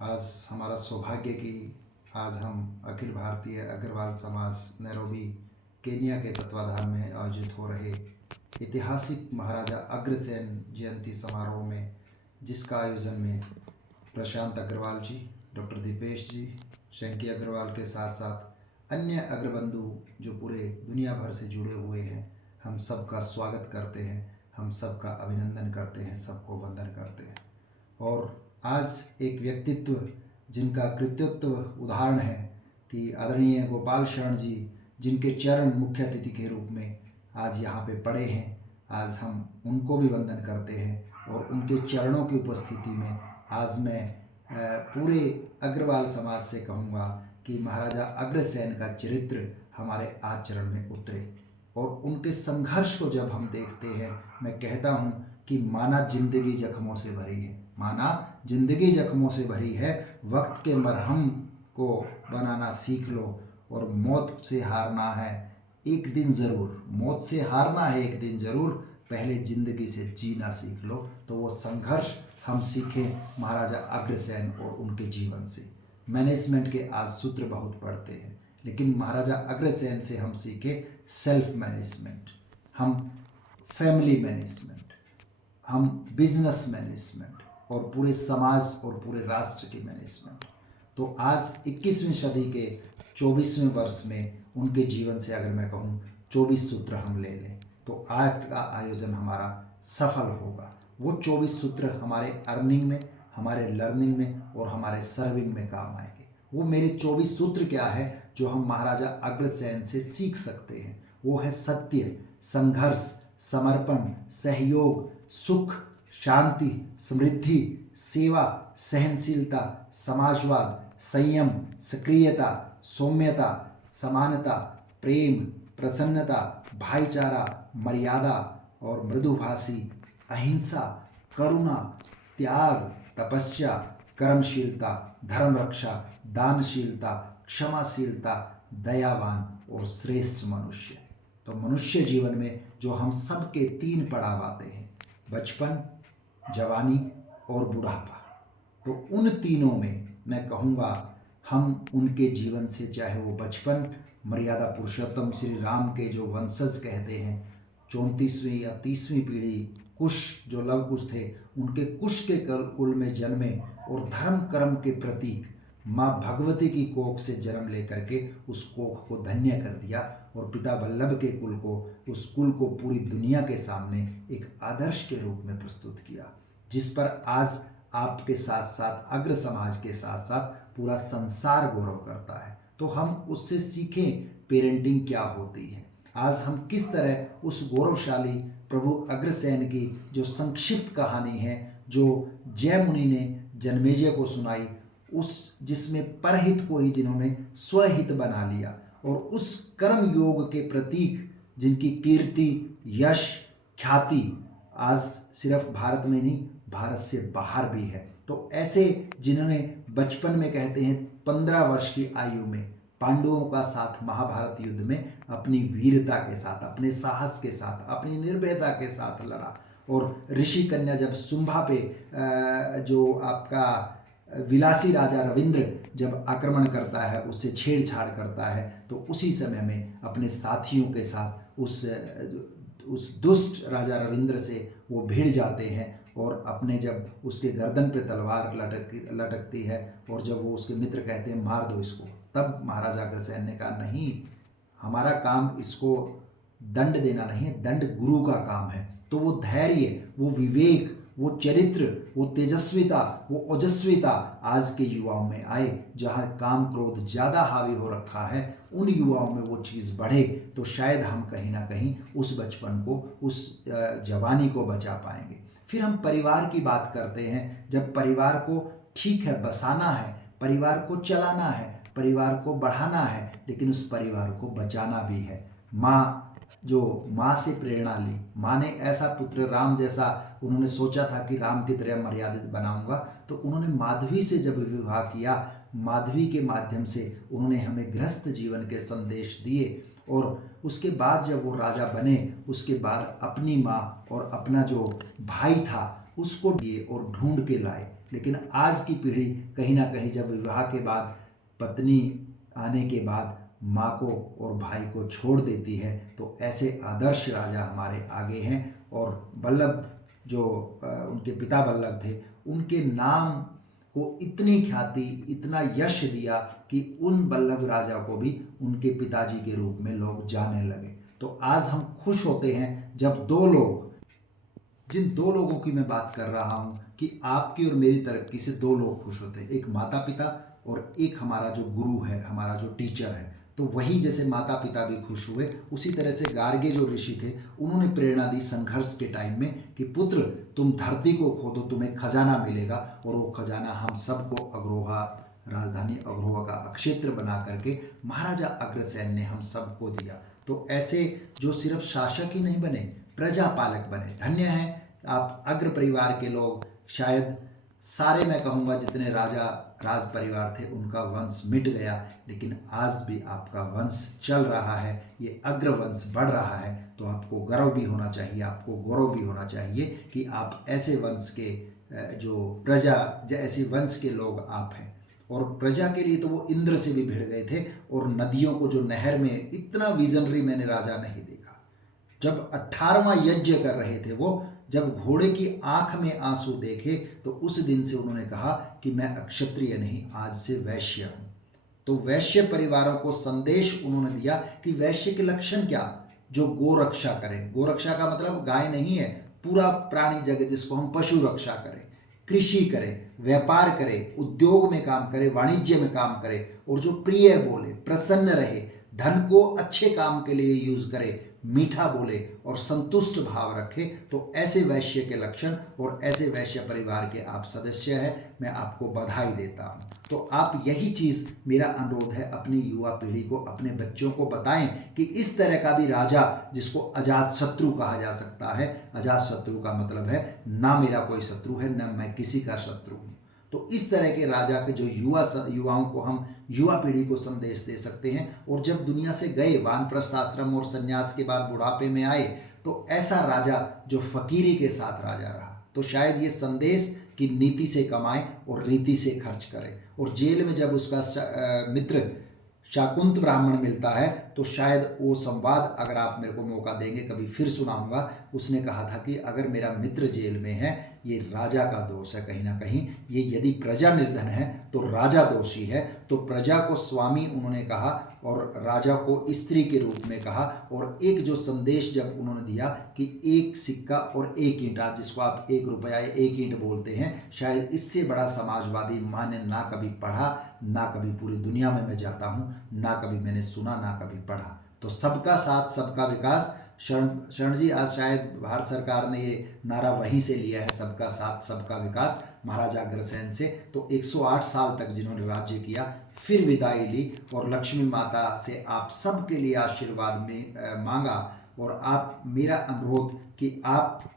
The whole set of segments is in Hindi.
आज हमारा सौभाग्य कि आज हम अखिल भारतीय अग्रवाल समाज नैरोबी केन्या के तत्वाधान में आयोजित हो रहे ऐतिहासिक महाराजा अग्रसेन जयंती समारोह में, जिसका आयोजन में प्रशांत अग्रवाल जी, डॉक्टर दीपेश जी, शंकी अग्रवाल के साथ साथ अन्य अग्रबंधु जो पूरे दुनिया भर से जुड़े हुए हैं, हम सबका स्वागत करते हैं, हम सबका अभिनंदन करते हैं, सबको वंदन करते हैं। और आज एक व्यक्तित्व जिनका कृतित्व उदाहरण है कि आदरणीय गोपाल शरण जी, जिनके चरण मुख्य अतिथि के रूप में आज यहाँ पे पड़े हैं, आज हम उनको भी वंदन करते हैं। और उनके चरणों की उपस्थिति में आज मैं पूरे अग्रवाल समाज से कहूँगा कि महाराजा अग्रसेन का चरित्र हमारे आचरण में उतरे। और उनके संघर्ष को जब हम देखते हैं, मैं कहता हूँ कि माना जिंदगी जख्मों से भरी है, माना जिंदगी जख्मों से भरी है, वक्त के मरहम को बनाना सीख लो। और मौत से हारना है एक दिन ज़रूर, मौत से हारना है एक दिन ज़रूर, पहले ज़िंदगी से जीना सीख लो। तो वो संघर्ष हम सीखें महाराजा अग्रसेन और उनके जीवन से। मैनेजमेंट के आज सूत्र बहुत पढ़ते हैं, लेकिन महाराजा अग्रसेन से हम सीखें सेल्फ मैनेजमेंट, हम फैमिली मैनेजमेंट, हम बिजनेस मैनेजमेंट और पूरे समाज और पूरे राष्ट्र की मैनेजमेंट। तो आज 21वीं सदी के 24वें वर्ष में उनके जीवन से अगर मैं कहूँ 24 सूत्र हम ले लें, तो आज का आयोजन हमारा सफल होगा। वो 24 सूत्र हमारे अर्निंग में, हमारे लर्निंग में और हमारे सर्विंग में काम आएंगे। वो मेरे 24 सूत्र क्या है जो हम महाराजा अग्रसेन से सीख सकते हैं? वो है सत्य, संघर्ष, समर्पण, सहयोग, सुख, शांति, समृद्धि, सेवा, सहनशीलता, समाजवाद, संयम, सक्रियता, सौम्यता, समानता, प्रेम, प्रसन्नता, भाईचारा, मर्यादा और मृदुभाषी, अहिंसा, करुणा, त्याग, तपस्या, कर्मशीलता, धर्म रक्षा, दानशीलता, क्षमाशीलता, दयावान और श्रेष्ठ मनुष्य। तो मनुष्य जीवन में जो हम सबके 3 पड़ाव आते हैं, बचपन, जवानी और बुढ़ापा, तो उन तीनों में मैं कहूँगा हम उनके जीवन से, चाहे वो बचपन, मर्यादा पुरुषोत्तम श्री राम के जो वंशज कहते हैं, 34वीं या 30वीं पीढ़ी कुश जो लव कुश थे, उनके कुश के कुल में जन्मे और धर्म कर्म के प्रतीक माँ भगवती की कोख से जन्म लेकर के उस कोख को धन्य कर दिया और पिता वल्लभ के कुल को, उस कुल को पूरी दुनिया के सामने एक आदर्श के रूप में प्रस्तुत किया, जिस पर आज आपके साथ साथ अग्र समाज के साथ साथ पूरा संसार गौरव करता है। तो हम उससे सीखें पेरेंटिंग क्या होती है। आज हम किस तरह उस गौरवशाली प्रभु अग्रसेन की जो संक्षिप्त कहानी है, जो जयमुनि ने जन्मेजय को सुनाई, उस जिसमें परहित को ही जिन्होंने स्वहित बना लिया, और उस कर्म योग के प्रतीक जिनकी कीर्ति, यश, ख्याति आज सिर्फ भारत में नहीं, भारत से बाहर भी है। तो ऐसे जिन्होंने बचपन में, कहते हैं 15 वर्ष की आयु में, पांडवों का साथ महाभारत युद्ध में अपनी वीरता के साथ, अपने साहस के साथ, अपनी निर्भयता के साथ लड़ा। और ऋषि कन्या जब शुंभा पे जो आपका विलासी राजा रविंद्र जब आक्रमण करता है, उससे छेड़छाड़ करता है, तो उसी समय में अपने साथियों के साथ उस दुष्ट राजा रविंद्र से वो भिड़ जाते हैं। और अपने जब उसके गर्दन पे तलवार लटकती है और जब वो उसके मित्र कहते हैं मार दो इसको, तब महाराजा अग्रसेन ने कहा नहीं, हमारा काम इसको दंड देना नहीं है, दंड गुरु का काम है। तो वो धैर्य, वो विवेक, वो चरित्र, वो तेजस्विता, वो ओजस्विता आज के युवाओं में आए। जहाँ काम क्रोध ज़्यादा हावी हो रखा है, उन युवाओं में वो चीज़ बढ़े, तो शायद हम कहीं ना कहीं उस बचपन को, उस जवानी को बचा पाएंगे। फिर हम परिवार की बात करते हैं। जब परिवार को ठीक है बसाना है, परिवार को चलाना है, परिवार को बढ़ाना है, लेकिन उस परिवार को बचाना भी है। माँ, जो माँ से प्रेरणा ली, माँ ने ऐसा पुत्र राम जैसा उन्होंने सोचा था कि राम की तरह मर्यादित बनाऊंगा, तो उन्होंने माधवी से जब विवाह किया, माधवी के माध्यम से उन्होंने हमें गृहस्थ जीवन के संदेश दिए। और उसके बाद जब वो राजा बने, उसके बाद अपनी माँ और अपना जो भाई था उसको दिए और ढूंढ के लाए। लेकिन आज की पीढ़ी कहीं ना कहीं जब विवाह के बाद पत्नी आने के बाद माँ को और भाई को छोड़ देती है, तो ऐसे आदर्श राजा हमारे आगे हैं। और वल्लभ जो उनके पिता वल्लभ थे, उनके नाम को इतनी ख्याति, इतना यश दिया कि उन वल्लभ राजा को भी उनके पिताजी के रूप में लोग जाने लगे। तो आज हम खुश होते हैं जब दो लोग, जिन दो लोगों की मैं बात कर रहा हूं कि आपकी और मेरी तरक्की से दो लोग खुश होते हैं, एक माता पिता और एक हमारा जो गुरु है, हमारा जो टीचर है। तो वही जैसे माता पिता भी खुश हुए, उसी तरह से गार्गे जो ऋषि थे, उन्होंने प्रेरणा दी संघर्ष के टाइम में कि पुत्र तुम धरती को खोदो, तुम्हें खजाना मिलेगा। और वो खजाना हम सबको अग्रोहा, राजधानी अग्रोहा का अक्षेत्र बना करके महाराजा अग्रसेन ने हम सबको दिया। तो ऐसे जो सिर्फ शासक ही नहीं बने, प्रजापालक बने। धन्य हैं आप अग्र परिवार के लोग। शायद सारे, मैं कहूँगा जितने राजा राज परिवार थे, उनका वंश मिट गया, लेकिन आज भी आपका वंश चल रहा है, ये अग्र वंश बढ़ रहा है। तो आपको गर्व भी होना चाहिए, आपको गौरव भी होना चाहिए कि आप ऐसे वंश के जो प्रजा, ऐसे वंश के लोग आप हैं। और प्रजा के लिए तो वो इंद्र से भी भिड़ गए थे। और नदियों को जो नहर में, इतना विजनरी मैंने राजा नहीं देखा। जब 18वां यज्ञ कर रहे थे वो, जब घोड़े की आंख में आंसू देखे, तो उस दिन से उन्होंने कहा कि मैं अक्षत्रिय नहीं, आज से वैश्य हूं। तो वैश्य परिवारों को संदेश उन्होंने दिया कि वैश्य के लक्षण क्या, जो गो रक्षा करे। गो रक्षा का मतलब गाय नहीं है, पूरा प्राणी जगत, जिसको हम पशु रक्षा करें, कृषि करे, व्यापार करे, उद्योग में काम करे, वाणिज्य में काम करे, और जो प्रिय बोले, प्रसन्न रहे, धन को अच्छे काम के लिए यूज करे, मीठा बोले और संतुष्ट भाव रखे। तो ऐसे वैश्य के लक्षण और ऐसे वैश्य परिवार के आप सदस्य हैं, मैं आपको बधाई देता हूं। तो आप यही चीज, मेरा अनुरोध है, अपनी युवा पीढ़ी को, अपने बच्चों को बताएं कि इस तरह का भी राजा, जिसको अजात शत्रु कहा जा सकता है। अजात शत्रु का मतलब है ना मेरा कोई शत्रु है, ना मैं किसी का शत्रु हूं। तो इस तरह के राजा के जो युवाओं को, हम युवा पीढ़ी को संदेश दे सकते हैं। और जब दुनिया से गए, वानप्रस्थ आश्रम और संन्यास के बाद बुढ़ापे में आए, तो ऐसा राजा जो फकीरी के साथ राजा रहा, तो शायद ये संदेश कि नीति से कमाए और रीति से खर्च करे। और जेल में जब उसका मित्र शाकुंत ब्राह्मण मिलता है, तो शायद वो संवाद, अगर आप मेरे को मौका देंगे कभी फिर सुनाऊंगा। उसने कहा था कि अगर मेरा मित्र जेल में है, ये राजा का दोष है कहीं ना कहीं, ये यदि प्रजा निर्धन है तो राजा दोषी है। तो प्रजा को स्वामी उन्होंने कहा और राजा को स्त्री के रूप में कहा। और एक जो संदेश जब उन्होंने दिया कि एक सिक्का और एक ईंट, आज जिसको आप 1 रुपया या 1 ईंट बोलते हैं, शायद इससे बड़ा समाजवादी मैंने ना कभी पढ़ा, ना कभी पूरी दुनिया में मैं जाता हूँ, ना कभी मैंने सुना, ना कभी पढ़ा। तो सबका साथ, सबका विकास। शरण जी, आज शायद भारत सरकार ने ये नारा वहीं से लिया है, सबका साथ सबका विकास, महाराजा अग्रसेन से। तो 108 साल तक जिन्होंने राज्य किया, फिर विदाई ली और लक्ष्मी माता से आप सबके लिए आशीर्वाद में मांगा। और आप, मेरा अनुरोध कि आप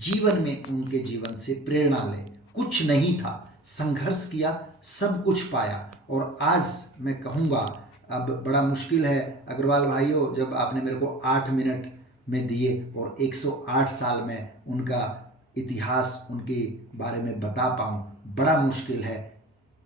जीवन में उनके जीवन से प्रेरणा लें। कुछ नहीं था, संघर्ष किया, सब कुछ पाया। और आज मैं कहूँगा, अब बड़ा मुश्किल है अग्रवाल भाइयों, जब आपने मेरे को 8 मिनट में दिए और 108 साल में उनका इतिहास, उनके बारे में बता पाऊँ, बड़ा मुश्किल है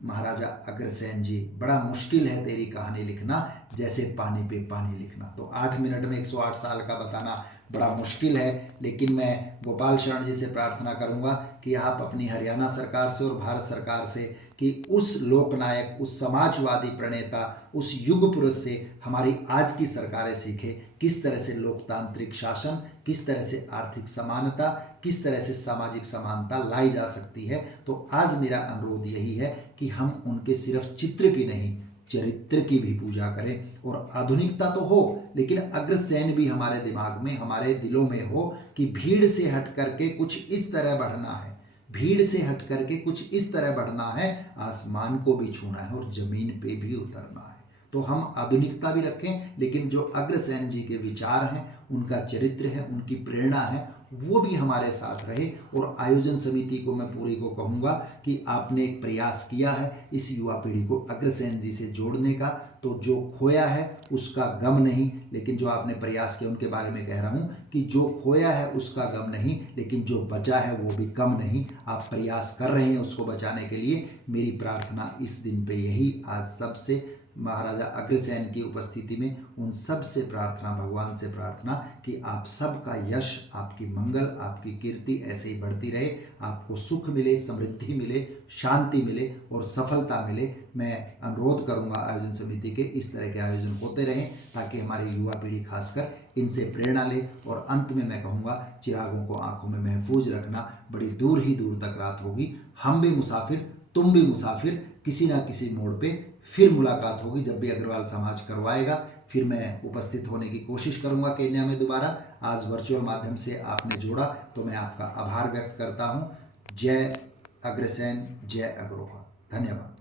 महाराजा अग्रसेन जी, बड़ा मुश्किल है तेरी कहानी लिखना, जैसे पानी पे पानी लिखना। तो 8 मिनट में 108 साल का बताना बड़ा मुश्किल है। लेकिन मैं गोपाल शरण जी से प्रार्थना करूंगा कि आप अपनी हरियाणा सरकार से और भारत सरकार से, कि उस लोकनायक, उस समाजवादी प्रणेता, उस युग पुरुष से हमारी आज की सरकारें सीखें किस तरह से लोकतांत्रिक शासन, किस तरह से आर्थिक समानता, किस तरह से सामाजिक समानता लाई जा सकती है। तो आज मेरा अनुरोध यही है कि हम उनके सिर्फ चित्र की नहीं, चरित्र की भी पूजा करें। और आधुनिकता तो हो, लेकिन अग्रसेन भी हमारे दिमाग में, हमारे दिलों में हो कि भीड़ से हट करके कुछ इस तरह बढ़ना है, भीड़ से हट करके कुछ इस तरह बढ़ना है, आसमान को भी छूना है और जमीन पे भी उतरना है। तो हम आधुनिकता भी रखें, लेकिन जो अग्रसेन जी के विचार हैं, उनका चरित्र है, उनकी प्रेरणा है, वो भी हमारे साथ रहे। और आयोजन समिति को मैं पूरी को कहूँगा कि आपने एक प्रयास किया है इस युवा पीढ़ी को अग्रसेन जी से जोड़ने का, तो जो खोया है उसका गम नहीं, लेकिन जो आपने प्रयास किया उनके बारे में कह रहा हूँ कि जो खोया है उसका गम नहीं, लेकिन जो बचा है वो भी कम नहीं। आप प्रयास कर रहे हैं उसको बचाने के लिए। मेरी प्रार्थना इस दिन पे यही आज सबसे महाराजा अग्रसेन की उपस्थिति में उन सब से प्रार्थना, भगवान से प्रार्थना कि आप सबका यश, आपकी मंगल, आपकी कीर्ति ऐसे ही बढ़ती रहे, आपको सुख मिले, समृद्धि मिले, शांति मिले और सफलता मिले। मैं अनुरोध करूंगा आयोजन समिति के इस तरह के आयोजन होते रहें ताकि हमारी युवा पीढ़ी खासकर इनसे प्रेरणा ले। और अंत में मैं कहूँगा चिरागों को आंखों में महफूज रखना। बड़ी दूर ही दूर तक रात होगी, हम भी मुसाफिर, तुम भी मुसाफिर, किसी ना किसी मोड़ पे फिर मुलाकात होगी। जब भी अग्रवाल समाज करवाएगा फिर मैं उपस्थित होने की कोशिश करूंगा केन्या में दोबारा। आज वर्चुअल माध्यम से आपने जोड़ा तो मैं आपका आभार व्यक्त करता हूं। जय अग्रसेन, जय अग्रोहा। धन्यवाद।